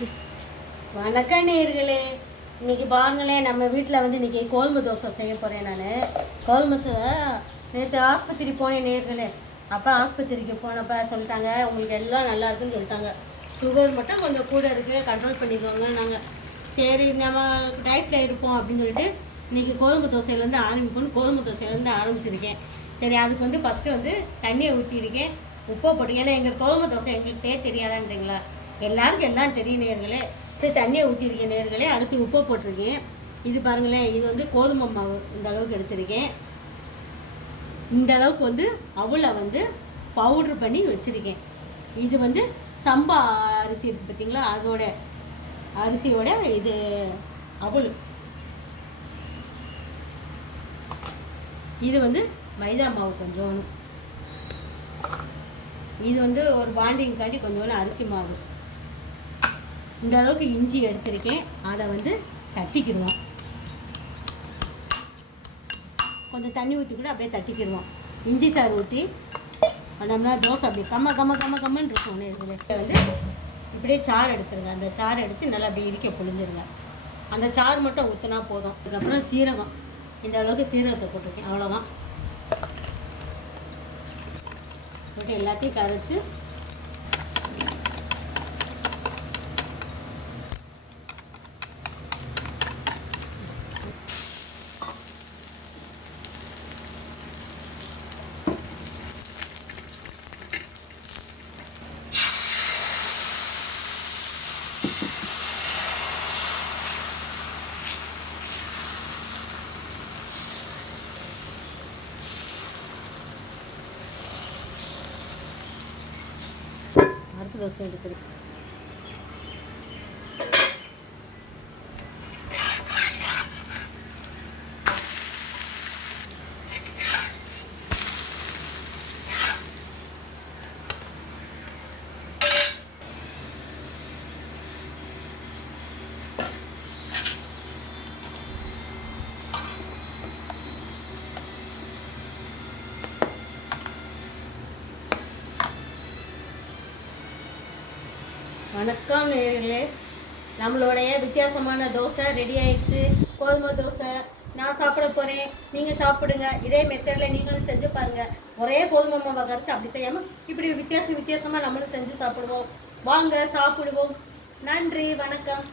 வணக்கம் நேயர்களே. இன்றைக்கி பாருங்களேன், நம்ம வீட்டில் வந்து இன்றைக்கி கோதுமை தோசை செய்ய போகிறேன். நான் கோதுமை தோசை நேற்று ஆஸ்பத்திரி போனேன் நேயர்களே. அப்போ ஆஸ்பத்திரிக்கு போனப்போ சொல்லிட்டாங்க, உங்களுக்கு எல்லாம் நல்லா இருக்குன்னு சொல்லிட்டாங்க. சுகர் மட்டும் கொஞ்சம் கூட இருக்குது, கண்ட்ரோல் பண்ணிக்கோங்க. நாங்கள் சரி நம்ம டயட்டில் இருப்போம் அப்படின்னு சொல்லிட்டு இன்றைக்கி கோதுமை தோசையிலேருந்து ஆரம்பிப்போம்னு கோதுமை தோசையிலேருந்து ஆரம்பிச்சிருக்கேன். சரி, அதுக்கு வந்து ஃபஸ்ட்டு வந்து தண்ணியை ஊற்றிருக்கேன், உப்பை போட்டு. ஏன்னா எங்கள் கோதுமை தோசை எங்களுக்கு செய்ய தெரியாதான்றீங்களா? எல்லாருக்கும் எல்லாம் தெரியும் நேயர்களே. சரி, தண்ணியை ஊற்றிருக்கேன் நேயர்களே. அடுத்து உப்பை போட்டிருக்கேன். இது பாருங்களேன், இது வந்து கோதுமை மாவு இந்த அளவுக்கு எடுத்திருக்கேன். இந்த அளவுக்கு வந்து அவளை வந்து பவுட்ரு பண்ணி வச்சுருக்கேன். இது வந்து சம்பா அரிசி இருக்குது பார்த்தீங்களா, அதோட அரிசியோட இது அவள். இது வந்து மைதா மாவு கொஞ்சம். இது வந்து ஒரு பாண்டிங்காண்டி கொஞ்சோண்டு அரிசி மாவு. இந்த அளவுக்கு இஞ்சி எடுத்திருக்கேன், அதை வந்து தட்டிக்கிடுவோம். கொஞ்சம் தண்ணி ஊற்றி கூட அப்படியே தட்டிக்கிடுவோம். இஞ்சி சாறு ஊற்றி நம்மளா தோசை அப்படி கம்மன்னு இருக்கும். இதில் வந்து இப்படியே சாறு எடுத்துருங்க. அந்த சாறு எடுத்து நல்லா அப்படியே இடிக்க புழிஞ்சிருங்க. அந்த சாறு மட்டும் ஊற்றினா போதும். அதுக்கப்புறம் சீரகம், இந்த அளவுக்கு சீரகத்தை போட்டிருக்கேன், அவ்வளோதான். போட்டு எல்லாத்தையும் கரைச்சி அடுத்த தோசை எடுக்கிறேன். வணக்கம் நேயர்களே. நம்மளுடைய வித்தியாசமான தோசை ரெடி ஆயிடுச்சு. கோதுமை தோசை நான் சாப்பிட போகிறேன், நீங்கள் சாப்பிடுங்க. இதே மெத்தடில் நீங்களும் செஞ்சு பாருங்கள். ஒரே கோதுமை மாவை கரைச்சி அப்படி செய்யாமல் இப்படி வித்தியாசமாக நம்மளும் செஞ்சு சாப்பிடுவோம். வாங்க சாப்பிடுவோம். நன்றி, வணக்கம்.